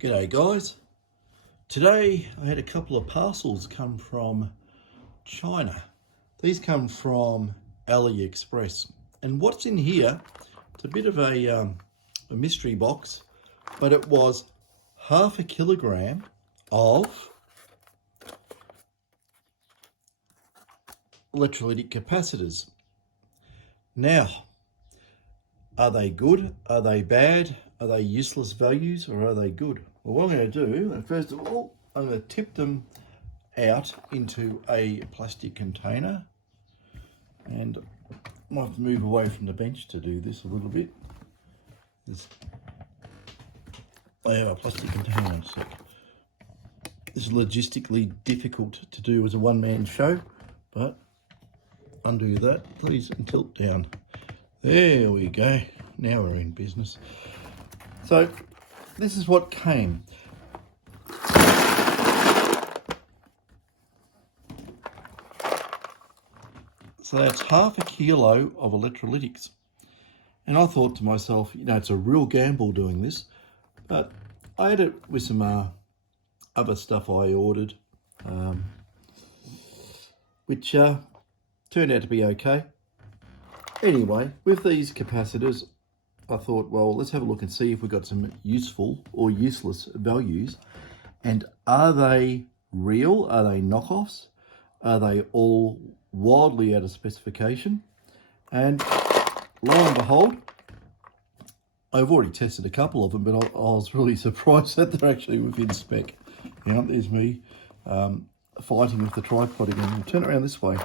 G'day guys. Today I had a couple of parcels come from China. These come from Aliexpress. And what's in here, it's a bit of a mystery box, but it was half a kilogram of electrolytic capacitors. Now, are they good? Are they bad? Are they useless values or are they good? Well, what I'm going to do, first of all, I'm going to tip them out into a plastic container, and I might have to move away from the bench to do this a little bit. I have a plastic container, so this is logistically difficult to do as a one-man show, but undo that, please, and tilt down. There we go. Now we're in business. So this is what came. So that's half a kilo of electrolytics. And I thought to myself, you know, it's a real gamble doing this, but I had it with some other stuff I ordered, which turned out to be okay. Anyway, with these capacitors, I thought, well, let's have a look and see if we've got some useful or useless values. And are they real? Are they knockoffs? Are they all wildly out of specification? And lo and behold, I've already tested a couple of them, but I was really surprised that they're actually within spec. You know, there's me fighting with the tripod again. I'll turn it around this way.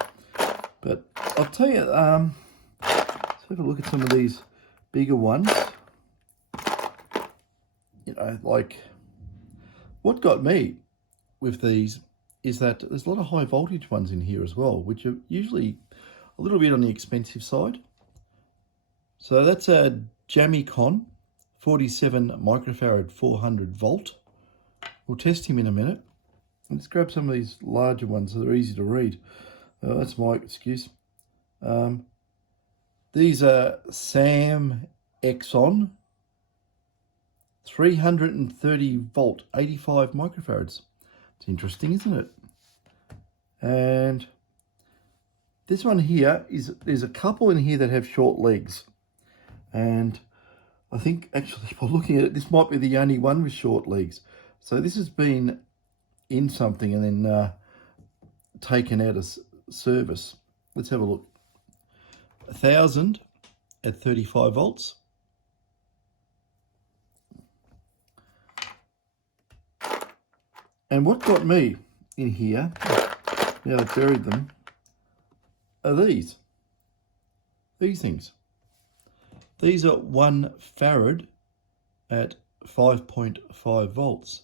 But I'll tell you, let's have a look at some of these bigger ones. You know, like what got me with these is that there's a lot of high voltage ones in here as well, which are usually a little bit on the expensive side. So that's a Jamicon 47 microfarad 400 volt. We'll test him in a minute. Let's grab some of these larger ones so they're easy to read. That's my excuse. These are Sam Exxon 330 volt 85 microfarads. It's interesting, isn't it? And this one here there's a couple in here that have short legs, and I think actually by looking at it, this might be the only one with short legs. So this has been in something and then taken out of service. Let's have a look. 1000 at 35 volts. And what got me in here, now I've buried them, are these things. These are 1 farad at 5.5 volts.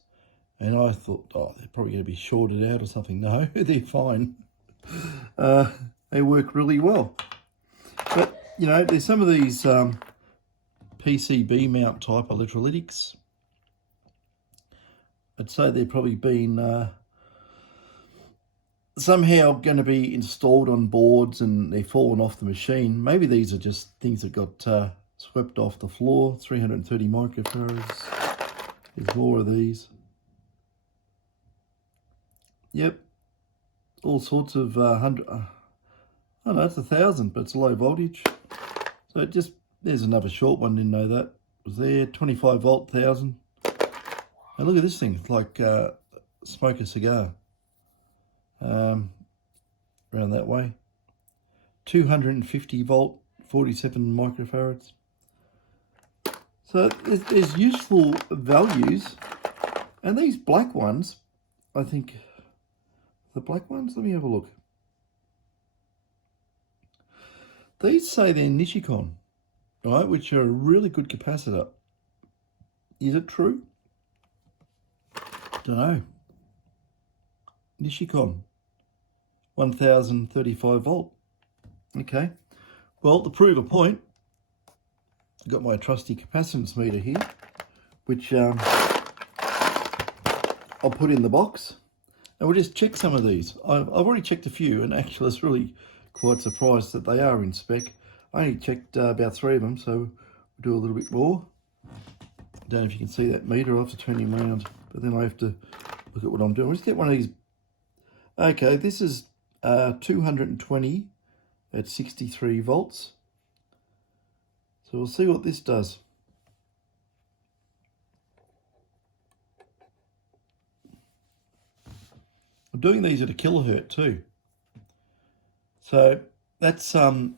And I thought, oh, they're probably going to be shorted out or something. No, they're fine. They work really well. But, you know, there's some of these PCB mount type electrolytics. I'd say they've probably been somehow going to be installed on boards and they've fallen off the machine. Maybe these are just things that got swept off the floor. 330 microfarads. There's more of these. Yep. All sorts of 100. I don't know, it's 1,000, but it's low voltage. So it just, there's another short one, didn't know that. It was there, 25 volt, 1,000. And look at this thing, it's like smoke a cigar. Around that way. 250 volt, 47 microfarads. So there's useful values. And these black ones, I think, the black ones, let me have a look. These say they're Digikey, right, which are a really good capacitor. Is it true? Don't know. Digikey, 1035 volt. Okay. Well, to prove a point, I've got my trusty capacitance meter here, which I'll put in the box. And we'll just check some of these. I've already checked a few, and actually I was really quite surprised that they are in spec. I only checked about 3 of them, so we'll do a little bit more. don't know if you can see that meter. I have to turn him around, but then I have to look at what I'm doing. Let's get one of these. Okay, this is 220 at 63 volts. So we'll see what this does. I'm doing these at a kilohertz too. So that's hang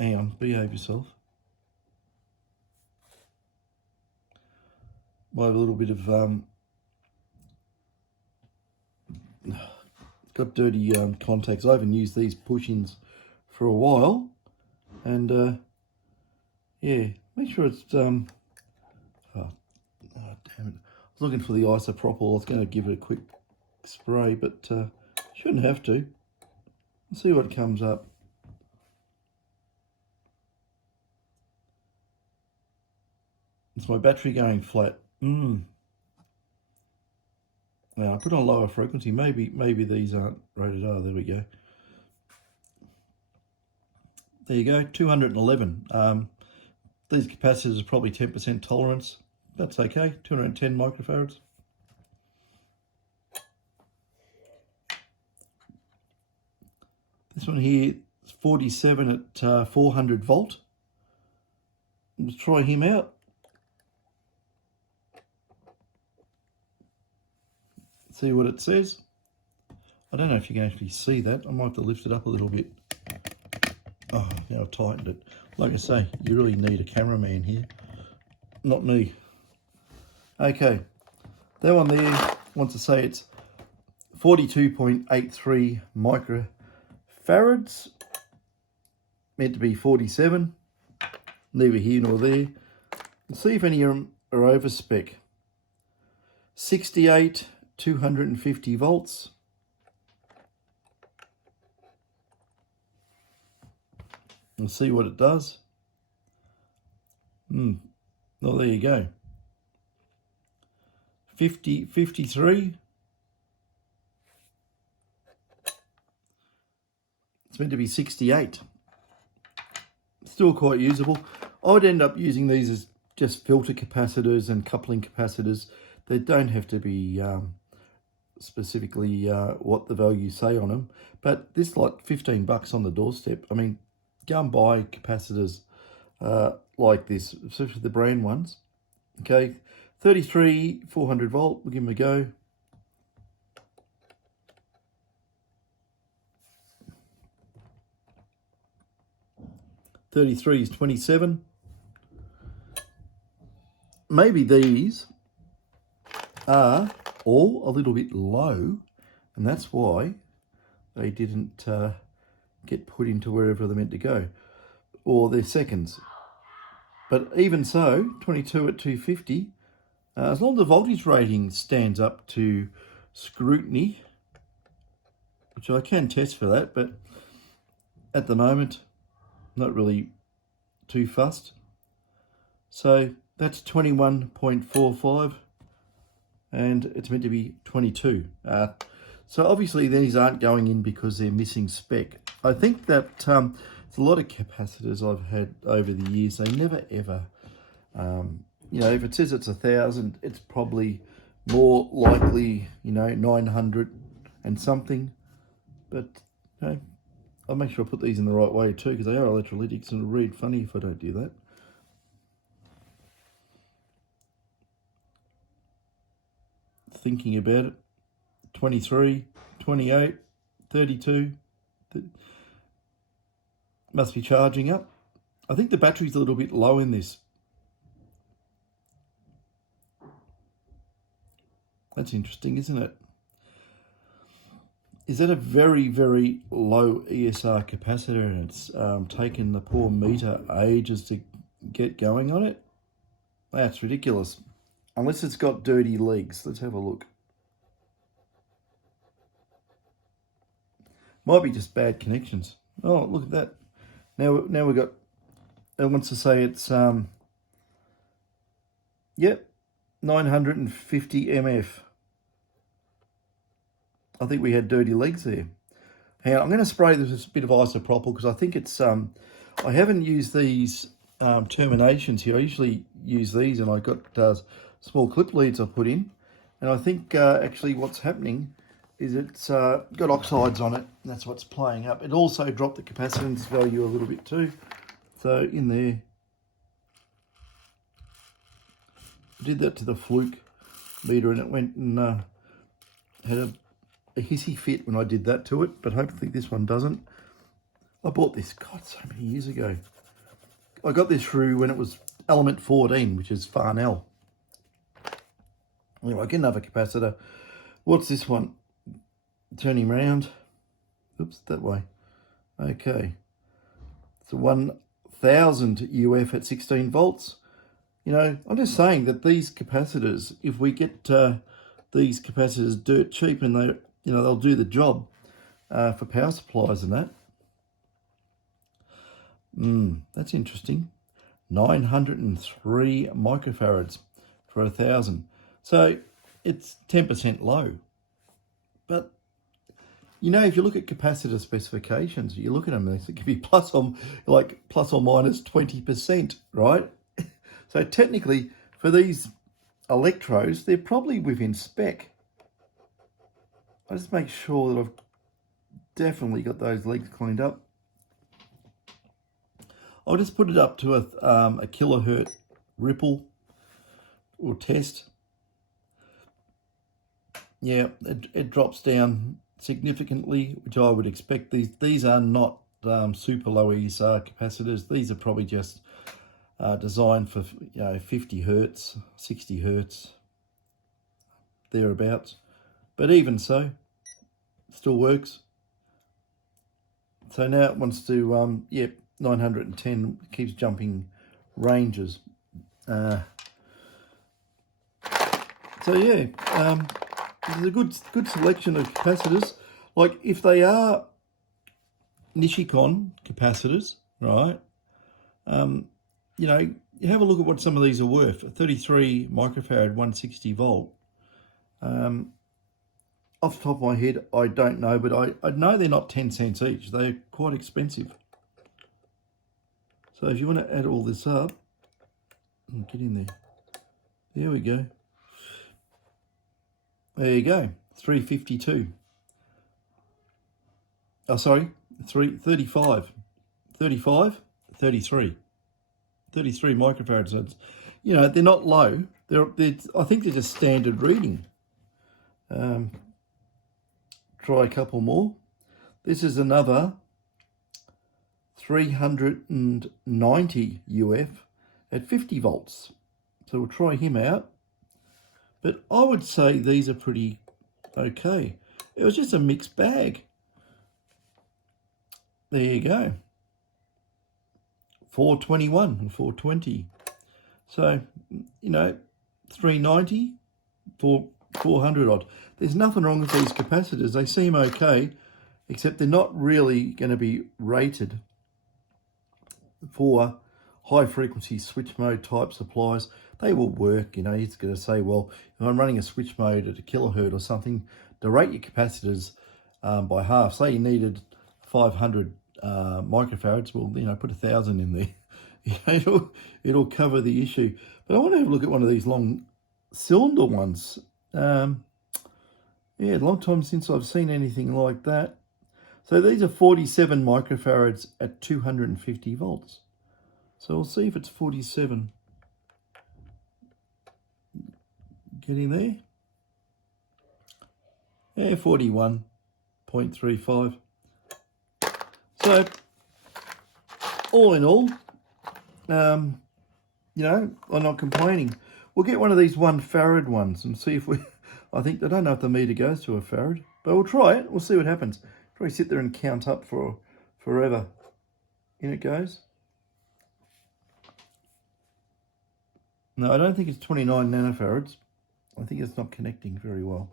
on, behave yourself. Might have a little bit of got dirty contacts. I haven't used these push-ins for a while, and yeah, make sure it's oh damn it! I was looking for the isopropyl. I was going to give it a quick spray, but shouldn't have to. Let's see what comes up. It's my battery going flat. Now I put on lower frequency. Maybe these aren't rated R. There we go. There you go. 211. These capacitors are probably 10% tolerance. That's okay. 210 microfarads. This one here is 47 at 400 volt. Let's try him out. See what it says. I don't know if you can actually see that. I might have to lift it up a little bit. Oh, now I've tightened it. Like I say, you really need a cameraman here. Not me. Okay, that one there wants to say it's 42.83 microfarads. Meant to be 47. Neither here nor there. Let's see if any of them are over spec. 68, 250 volts. Let's see what it does. Well, there you go. 53. It's meant to be 68. Still quite usable. I would end up using these as just filter capacitors and coupling capacitors. They don't have to be specifically what the values say on them. But this like $15 on the doorstep. I mean, go and buy capacitors like this, especially the brand ones. Okay, 33, 400 volt, we'll give them a go. $33 is 27. Maybe these are all a little bit low, and that's why they didn't get put into wherever they're meant to go, or they're seconds. But even so, 22 at 250, as long as the voltage rating stands up to scrutiny, which I can test for that, but at the moment, not really too fussed. So that's 21.45, and it's meant to be 22. So obviously these aren't going in because they're missing spec. I think that it's a lot of capacitors I've had over the years. They never ever, you know, if it says it's 1,000, it's probably more likely, you know, 900 and something. But, you know, I'll make sure I put these in the right way too, because they are electrolytics and it'll read funny if I don't do that. Thinking about it, 23, 28, 32, must be charging up. I think the battery's a little bit low in this. That's interesting, isn't it? Is that a very, very low ESR capacitor, and it's taken the poor meter ages to get going on it? That's ridiculous. Unless it's got dirty legs. Let's have a look. Might be just bad connections. Oh, look at that. Now we've got, it wants to say it's, yep, 950 MF. I think we had dirty legs there. Hang on, I'm going to spray this with a bit of isopropyl because I think it's, I haven't used these terminations here. I usually use these, and I got small clip leads I put in, and I think actually what's happening is it's got oxides on it, and that's what's playing up. It also dropped the capacitance value a little bit too. So in there, I did that to the fluke meter, and it went and had a hissy fit when I did that to it, but hopefully this one doesn't. I bought this, God, so many years ago. I got this through when it was element 14, which is Farnell. Anyway, I get another capacitor. What's this one? Turning round. Oops, that way. Okay. It's a 1000 UF at 16 volts. You know, I'm just saying that these capacitors, if we get these capacitors dirt cheap, and they, you know, they'll do the job for power supplies and that. That's interesting. 903 microfarads for 1000. So it's 10% low. But, you know, if you look at capacitor specifications, you look at them, they give you plus or minus 20%, right? So technically, for these electrodes, they're probably within spec. I just make sure that I've definitely got those legs cleaned up. I'll just put it up to a kilohertz ripple or test. Yeah, it drops down significantly, which I would expect. These are not super low ESR capacitors. These are probably just designed for 50 hertz, 60 hertz, thereabouts. But even so, still works. So now it wants to 910, keeps jumping ranges. So yeah, there's a good selection of capacitors. Like if they are Nichicon capacitors, right? You know, you have a look at what some of these are worth. 33 microfarad, 160 volt. Off the top of my head, I don't know, but I know they're not 10 cents each. They're quite expensive. So if you want to add all this up, get in there. There we go. There you go. 352. Oh, sorry. 35. 35, 33. 33 microfarads. So it's, you know, they're not low. They're I think they're just standard reading. Try a couple more. This is another 390 UF at 50 volts. So we'll try him out. But I would say these are pretty okay. It was just a mixed bag. There you go. 421 and 420. So, you know, 390 for 400 odd. There's nothing wrong with these capacitors. They seem okay, except they're not really going to be rated for high frequency switch mode type supplies. They will work, you know. It's going to say, well, if I'm running a switch mode at a kilohertz or something, to rate your capacitors by half. Say you needed 500 microfarads, well, you know, put 1,000 in there. It'll cover the issue. But I want to have a look at one of these long cylinder ones. Yeah, a long time since I've seen anything like that. So these are 47 microfarads at 250 volts. So we'll see if it's 47. Getting there? Yeah, 41.35. So, all in all, you know, I'm not complaining. We'll get one of these 1 farad ones and see if we... I think, I don't know if the meter goes to a farad, but we'll try it. We'll see what happens. Probably sit there and count up for forever. In it goes. No, I don't think it's 29 nanofarads. I think it's not connecting very well.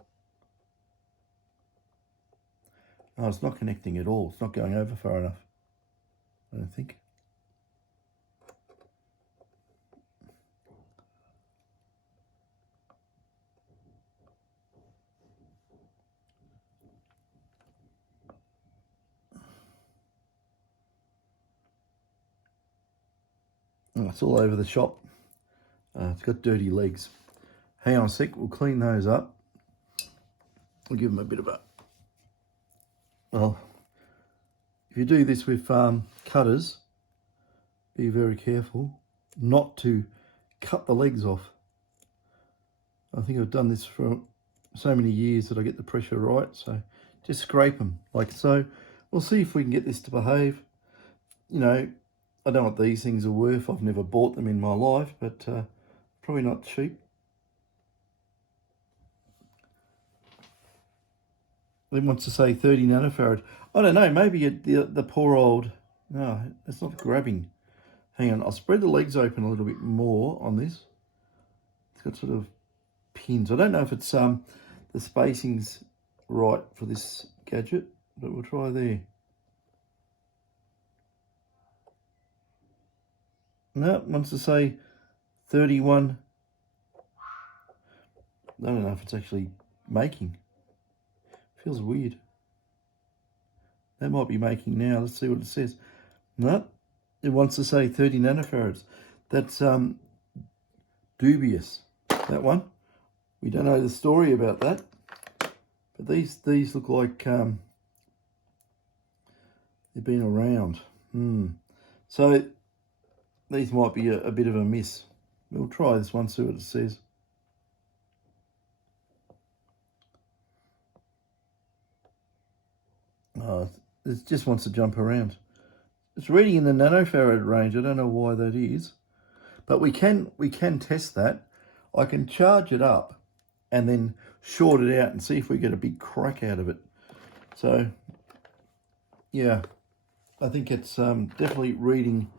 Oh, it's not connecting at all. It's not going over far enough, I don't think. It's all over the shop. It's got dirty legs. Hang on a sec, we'll clean those up. We'll give them a bit of a, well, if you do this with cutters, be very careful not to cut the legs off. I think I've done this for so many years that I get the pressure right, so just scrape them like so. We'll see if we can get this to behave. You know, I don't know what these things are worth. I've never bought them in my life, but probably not cheap. It wants to say 30 nanofarad. I don't know, maybe the poor old, no, it's not grabbing. Hang on, I'll spread the legs open a little bit more on this. It's got sort of pins. I don't know if it's the spacing's right for this gadget, but we'll try there. No, it wants to say 31. I don't know if it's actually making. Feels weird. That might be making now. Let's see what it says. No, it wants to say 30 nanofarads. That's dubious. That one. We don't know the story about that. But these look like they've been around. So these might be a bit of a miss. We'll try this one, see what it says. Oh, it just wants to jump around. It's reading in the nanofarad range. I don't know why that is, but we can test that. I can charge it up and then short it out and see if we get a big crack out of it. So yeah, I think it's definitely reading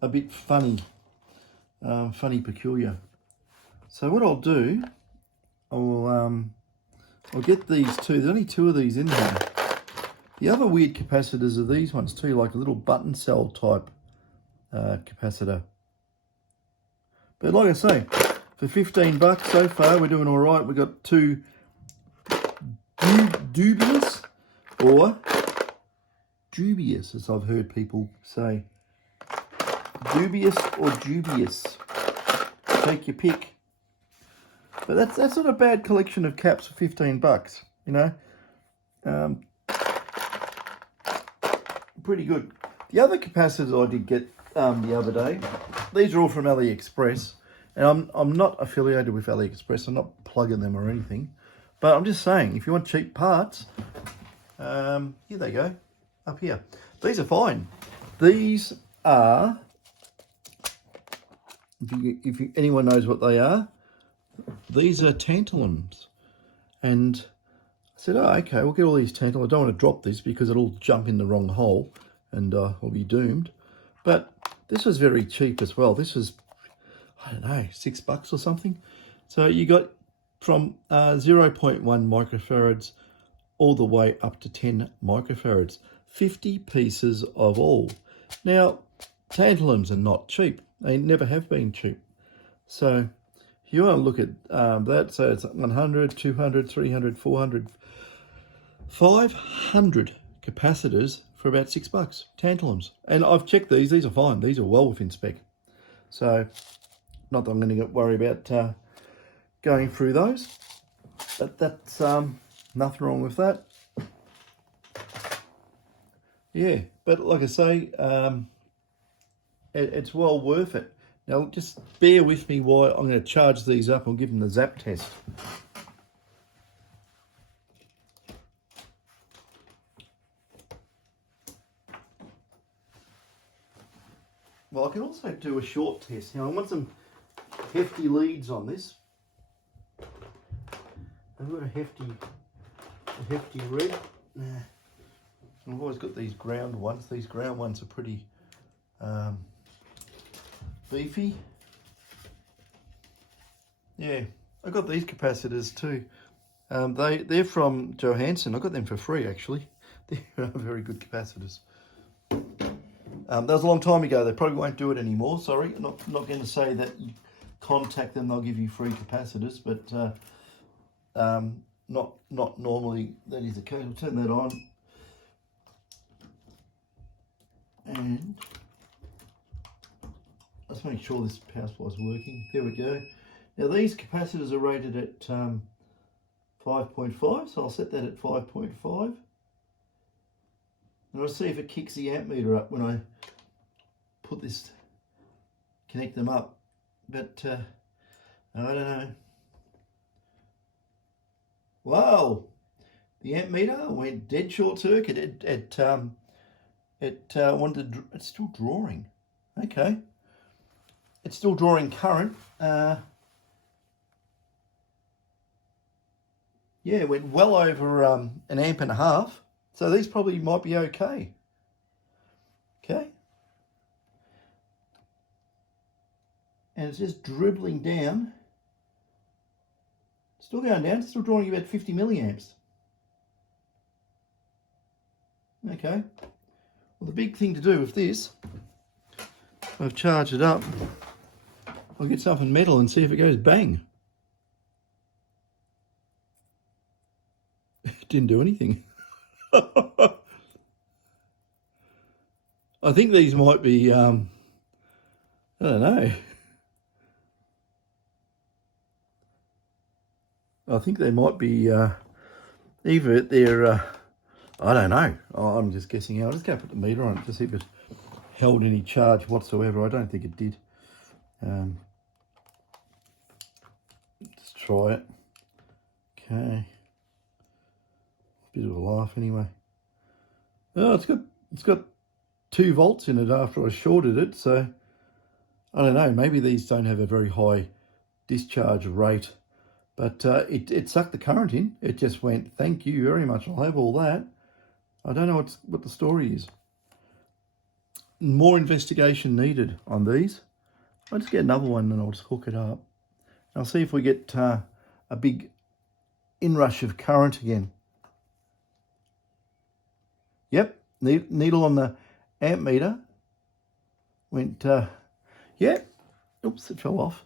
a bit funny, peculiar. So what I'll do, I'll get these two. There's only two of these in here. The other weird capacitors are these ones too, like a little button cell type capacitor. But like I say, for 15 bucks so far, we're doing all right. We've got two dubious, or dubious, as I've heard people say. Dubious or dubious. Take your pick. But that's not a bad collection of caps for 15 bucks, you know. Pretty good. The other capacitors I did get the other day, these are all from Aliexpress, and I'm not affiliated with Aliexpress. I'm not plugging them or anything, but I'm just saying, if you want cheap parts, here they go, up here. These are fine. These are, if anyone knows what they are, these are tantalums, and I said, oh, okay, we'll get all these tantalum. I don't want to drop this because it'll jump in the wrong hole and we'll be doomed. But this was very cheap as well. This was, I don't know, $6 or something. So you got from 0.1 microfarads all the way up to 10 microfarads. 50 pieces of all. Now, tantalums are not cheap. They never have been cheap. So if you want to look at that, so it's 100, 200, 300, 400, 500 capacitors for about $6, tantalums. And I've checked these are fine. These are well within spec. So, not that I'm going to worry about going through those, but that's nothing wrong with that. Yeah, but like I say, it's well worth it. Now, just bear with me while I'm going to charge these up and give them the zap test. Well, I can also do a short test. Now, I want some hefty leads on this. I've got a hefty red. I've always got these ground ones. These ground ones are pretty beefy. Yeah, I got these capacitors too. They're from Johansson. I got them for free actually. They're very good capacitors. That was a long time ago. They probably won't do it anymore. Sorry, I'm not going to say that you contact them, they'll give you free capacitors, but not normally that is the case. We'll turn that on, and let's make sure this power supply is working. There we go. Now these capacitors are rated at 5.5, so I'll set that at 5.5. And I'll see if it kicks the amp meter up when I put this, connect them up. But I don't know. Wow, the amp meter went dead short circuit. It wanted. It's still drawing. Okay, it's still drawing current. Yeah, it went well over an amp and a half. So these probably might be okay. Okay. And it's just dribbling down. Still going down, still drawing about 50 milliamps. Okay. Well, the big thing to do with this, I've charged it up. I'll get something metal and see if it goes bang. It didn't do anything. I think these might be, I don't know. I think they might be either they're, I don't know. I'm just guessing out. I'm just going to put the meter on it to see if it held any charge whatsoever. I don't think it did. Let's try it. Okay. Bit of a laugh anyway. Oh, it's got 2 volts in it after I shorted it, so I don't know. Maybe these don't have a very high discharge rate. But it sucked the current in. It just went, thank you very much, I'll have all that. I don't know what the story is. More investigation needed on these. I'll just get another one and I'll just hook it up. I'll see if we get a big inrush of current again. Yep, needle on the amp meter went, yeah, oops, it fell off.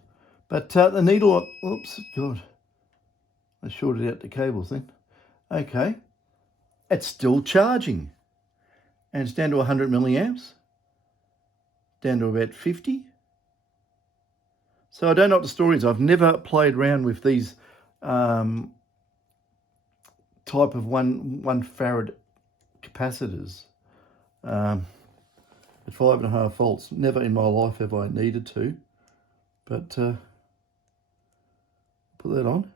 But the needle, oops, God. I shorted out the cables then. Okay. It's still charging. And it's down to 100 milliamps. Down to about 50. So I don't know what the story is. I've never played around with these type of 1 farad capacitors at 5.5 volts. Never in my life have I needed to. But put that on.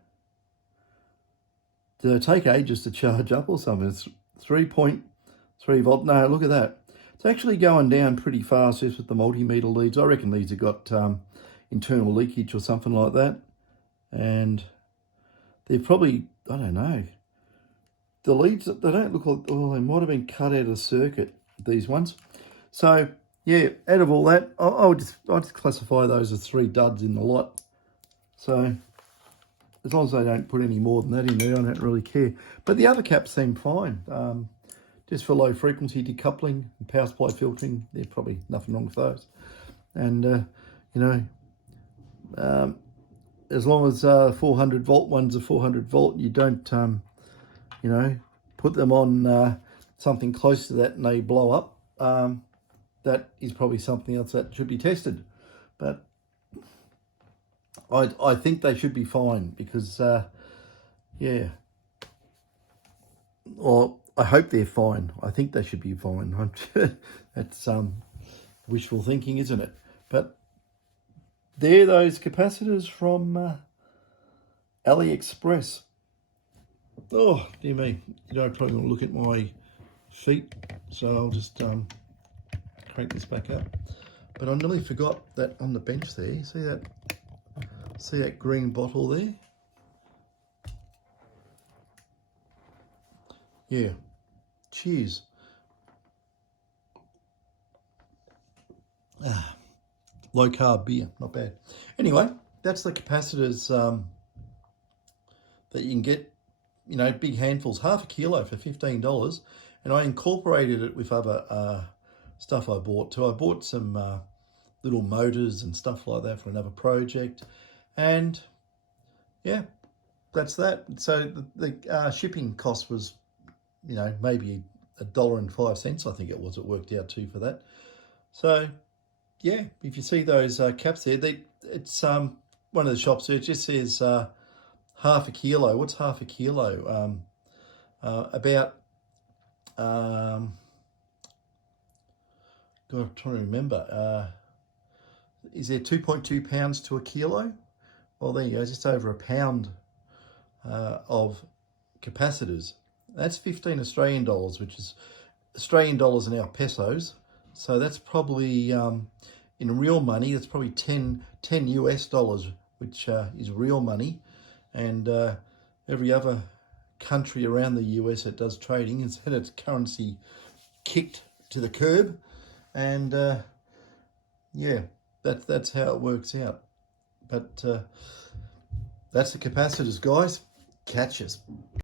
Did it take ages to charge up or something? It's 3.3 volt. No, look at that. It's actually going down pretty fast just with the multimeter leads. I reckon these have got internal leakage or something like that. And they're probably, I don't know. The leads, they don't look like, oh, they might have been cut out of circuit, these ones. So, yeah, out of all that, I'll just classify those as 3 duds in the lot. So, as long as they don't put any more than that in there, I don't really care. But the other caps seem fine. Just for low frequency decoupling and power supply filtering, there's probably nothing wrong with those. And, you know, as long as 400 volt ones are 400 volt, you don't, you know, put them on something close to that and they blow up. That is probably something else that should be tested. But I think they should be fine because, yeah. Or I hope they're fine. I think they should be fine. That's wishful thinking, isn't it? But they're those capacitors from Aliexpress. Oh, dear me. You don't probably want to look at my feet, so I'll just crank this back up. But I nearly forgot that on the bench there. See that green bottle there? Yeah. Cheers. Low carb beer, not bad. Anyway, that's the capacitors that you can get, you know, big handfuls, half a kilo for $15. And I incorporated it with other stuff I bought too. I bought some little motors and stuff like that for another project. And yeah, that's that. So the shipping cost was, you know, maybe $1.05, I think it was. It worked out too for that. So yeah, if you see those caps there, it's one of the shops there. It just says half a kilo. What's half a kilo? About God, I'm trying to remember. Is there 2.2 pounds to a kilo? Well, there you go, just over a pound of capacitors. That's 15 Australian dollars, which is Australian dollars in our pesos. So that's probably, in real money, that's probably 10 US dollars, which is real money. And every other country around the US that does trading has had its currency kicked to the curb. And yeah, that's how it works out. But that's the capacitors, guys. Catch us.